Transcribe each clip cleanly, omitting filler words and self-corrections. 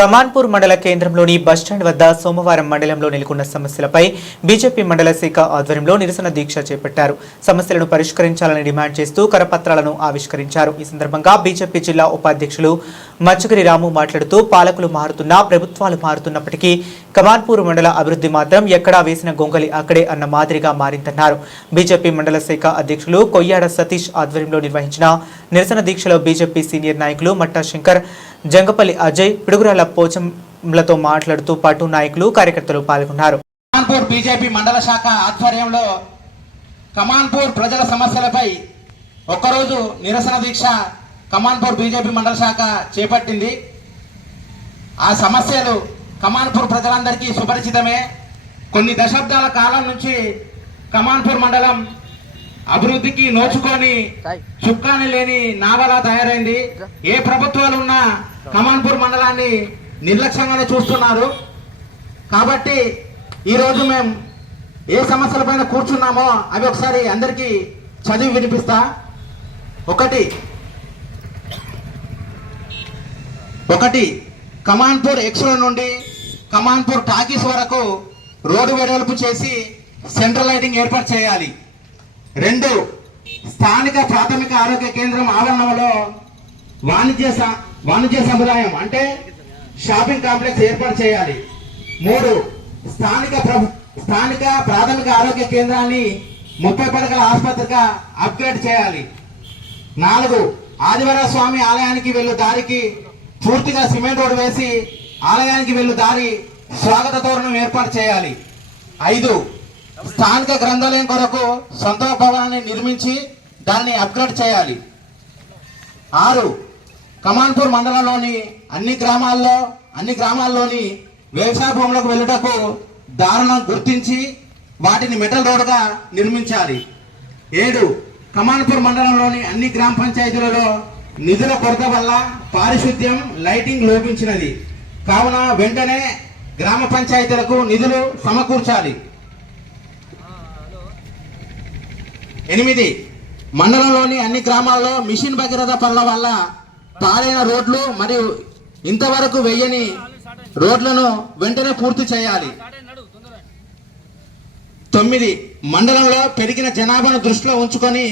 కమాన్పూర్ మండల కేంద్రంలోని బస్టాండ్ వద్ద సోమవారం మండలంలో నెలకొన్న సమస్యలపై బీజేపీ మండల శాఖ ఆధ్వర్యంలో నిరసన దీక్ష చేపట్టారు. సమస్యలను పరిష్కరించాలని డిమాండ్ చేస్తూ కరపత్రాలను ఆవిష్కరించారు. ఈ సందర్భంగా బీజేపీ జిల్లా ఉపాధ్యక్షులు మచ్చగిరి రాము మాట్లాడుతూ పాలకులు మారుతున్నా ప్రభుత్వాలు మారుతున్నప్పటికీ కమాన్పూర్ మండల అభివృద్ధి మాత్రం ఎక్కడా వేసిన గొంగలి అక్కడే అన్న మాదిరిగా మారిందన్నారు. బీజేపీ మండల శాఖ అధ్యక్షులు కొయ్యాడ సతీష్ ఆధ్వర్యంలో నిర్వహించిన నిరసన దీక్షలో బీజేపీ సీనియర్ నాయకులు మట్టా శంకర్, జంగపల్లి అజయ్, పిడుగురాల పోచంలతో మాట్లాడుతూ పాటు నాయకులు కార్యకర్తలు పాల్గొన్నారు. కమాన్పూర్ బీజేపీ మండల శాఖ ఆధ్వర్యంలో కమాన్పూర్ ప్రజల సమస్యలపై ఒక్కరోజు నిరసన దీక్ష కమాన్పూర్ బీజేపీ మండల శాఖ చేపట్టింది. ఆ సమస్యలు కమాన్పూర్ ప్రజలందరికీ సుపరిచితమే. కొన్ని దశాబ్దాల కాలం నుంచి కమాన్పూర్ మండలం అభివృద్ధికి నోచుకొని చుక్కాని లేని నావలా తయారైంది. ఏ ప్రభుత్వాలు ఉన్నా కమాన్పూర్ మండలాన్ని నిర్లక్ష్యంగానే చూస్తున్నారు. కాబట్టి ఈరోజు మేము ఏ సమస్యల పైన కూర్చున్నామో అవి ఒకసారి అందరికీ చదివి వినిపిస్తా. ఒకటి కమాన్పూర్ ఎక్స్లో నుండి కమాన్పూర్ టాకీస్ వరకు రోడ్డు వెడల్పు చేసి సెంట్రల్ లైటింగ్ ఏర్పాటు చేయాలి. 2, స్థానిక ప్రాథమిక ఆరోగ్య కేంద్రం ఆవరణలో వాణిజ్య సముదాయం అంటే షాపింగ్ కాంప్లెక్స్ ఏర్పాటు చేయాలి. 3, స్థానిక ప్రాథమిక ఆరోగ్య కేంద్రాన్ని 30 పడకల ఆసుపత్రిగా అప్గ్రేడ్ చేయాలి. 4, ఆదివార స్వామి ఆలయానికి వెళ్ళు దారికి పూర్తిగా సిమెంట్ రోడ్ వేసి ఆలయానికి వెళ్ళు దారి స్వాగత తోరణం ఏర్పాటు చేయాలి. 5, స్థానిక గ్రంథాలయం కొరకు సొంత భవనాన్ని నిర్మించి దాన్ని అప్గ్రేడ్ చేయాలి. 6, కమాన్పూర్ మండలంలోని అన్ని గ్రామాల్లోని వ్యవసాయ భూములకు వెళ్ళుటకు దారులను గుర్తించి వాటిని మెటల్ రోడ్డుగా నిర్మించాలి. 7, కమాన్పూర్ మండలంలోని అన్ని గ్రామ పంచాయతీలలో నిధుల కొరత వల్ల పారిశుద్ధ్యం, లైటింగ్ లోపించినది కావున వెంటనే గ్రామ పంచాయతీలకు నిధులు సమకూర్చాలి. 8, మండలంలోని అన్ని గ్రామాల్లో మిషన్ భగీరథ పనుల వల్ల పాడైన రోడ్లు మరియు ఇంతవరకు వేయని రోడ్లను వెంటనే పూర్తి చేయాలి. 9, మండలంలో పెరిగిన జనాభాను దృష్టిలో ఉంచుకొని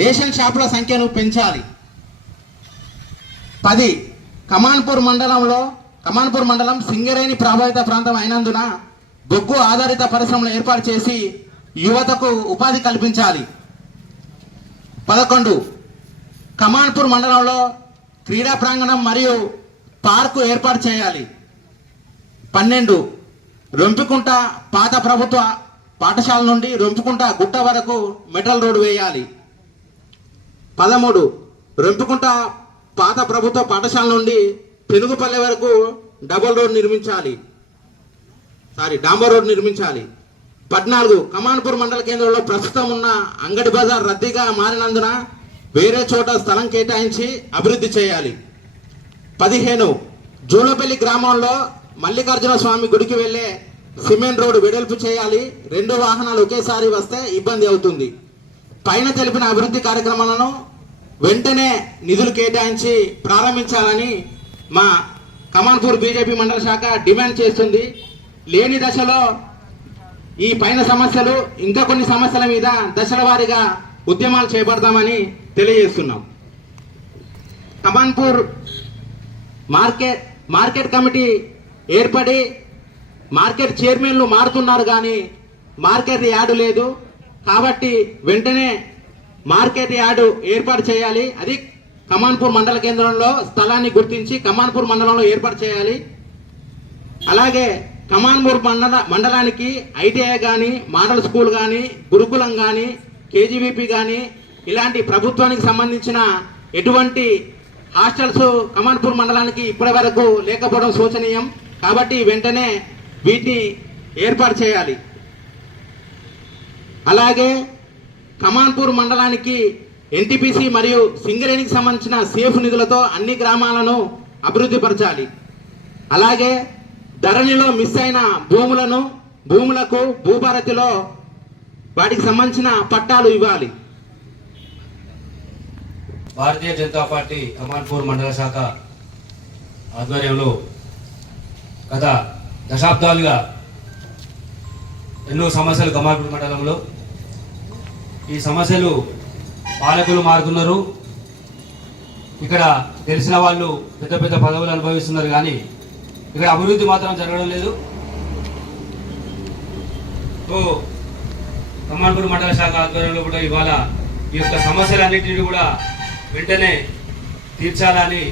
రేషన్ షాపుల సంఖ్యను పెంచాలి. 10, కమాన్పూర్ మండలం సింగరేణి ప్రభావిత ప్రాంతం అయినందున బొగ్గు ఆధారిత పరిశ్రమలు ఏర్పాటు చేసి యువతకు ఉపాధి కల్పించాలి. 11, కమాన్పూర్ మండలంలో క్రీడా ప్రాంగణం మరియు పార్కు ఏర్పాటు చేయాలి. 12, రొంపికుంట పాత ప్రభుత్వ పాఠశాల నుండి రొంపికుంట గుట్ట వరకు మెటల్ రోడ్డు వేయాలి. 13, రొంపికుంట పాత ప్రభుత్వ పాఠశాల నుండి పెనుగుపల్లె వరకు డాంబర్ రోడ్ నిర్మించాలి. 14, కమాన్పూర్ మండల కేంద్రంలో ప్రస్తుతం ఉన్న అంగడి బజార్ రద్దీగా మారినందున వేరే చోట స్థలం కేటాయించి అభివృద్ధి చేయాలి. 15, జూలపల్లి గ్రామంలో మల్లికార్జున స్వామి గుడికి వెళ్లే సిమెంట్ రోడ్డు వెడల్పు చేయాలి. 2 వాహనాలు ఒకేసారి వస్తే ఇబ్బంది అవుతుంది. పైన తెలిపిన అభివృద్ధి కార్యక్రమాలను వెంటనే నిధులు కేటాయించి ప్రారంభించాలని మా కమాన్పూర్ బీజేపీ మండల శాఖ డిమాండ్ చేస్తుంది. లేని దశలో ఈ పైన సమస్యలు ఇంకా కొన్ని సమస్యల మీద దశల వారీగా ఉద్యమాలు చేపడతామని తెలియజేస్తున్నాం. కమాన్పూర్ మార్కెట్ కమిటీ ఏర్పడి మార్కెట్ చైర్మన్లు మారుతున్నారు కానీ మార్కెట్ యార్డు లేదు. కాబట్టి వెంటనే మార్కెట్ యార్డు ఏర్పాటు చేయాలి. అది కమాన్పూర్ మండల కేంద్రంలో స్థలాన్ని గుర్తించి కమాన్పూర్ మండలంలో ఏర్పాటు చేయాలి. అలాగే కమాన్పూర్ మండలానికి ఐటీఐ కానీ, మోడల్ స్కూల్ కానీ, గురుకులం కానీ, కేజీబీపీ కానీ ఇలాంటి ప్రభుత్వానికి సంబంధించిన ఎటువంటి హాస్టల్స్ కమాన్పూర్ మండలానికి ఇప్పటి వరకు లేకపోవడం శోచనీయం. కాబట్టి వెంటనే వీటిని ఏర్పాటు చేయాలి. అలాగే కమాన్పూర్ మండలానికి ఎన్టీపీసీ మరియు సింగరేణికి సంబంధించిన సేఫ్ నిధులతో అన్ని గ్రామాలను అభివృద్ధి పరచాలి. అలాగే ధరణిలో మిస్ అయిన భూములకు భూభారతిలో వాటికి సంబంధించిన పట్టాలు ఇవ్వాలి. భారతీయ జనతా పార్టీ కమాన్పూర్ మండల శాఖ ఆధ్వర్యంలో గత దశాబ్దాలుగా ఎన్నో సమస్యలు కమార్పూర్ మండలంలో. ఈ సమస్యలు పాలకులు మారుతున్నారు, ఇక్కడ తెలిసిన వాళ్ళు పెద్ద పెద్ద పదవులు అనుభవిస్తున్నారు, కానీ ఇక్కడ అభివృద్ధి మాత్రం జరగడం లేదు. సో కమార్పూర్ మండల శాఖ ఆధ్వర్యంలో కూడా ఇవాళ ఈ యొక్క సమస్యలన్నింటినీ కూడా వెంటనే తీర్చాలని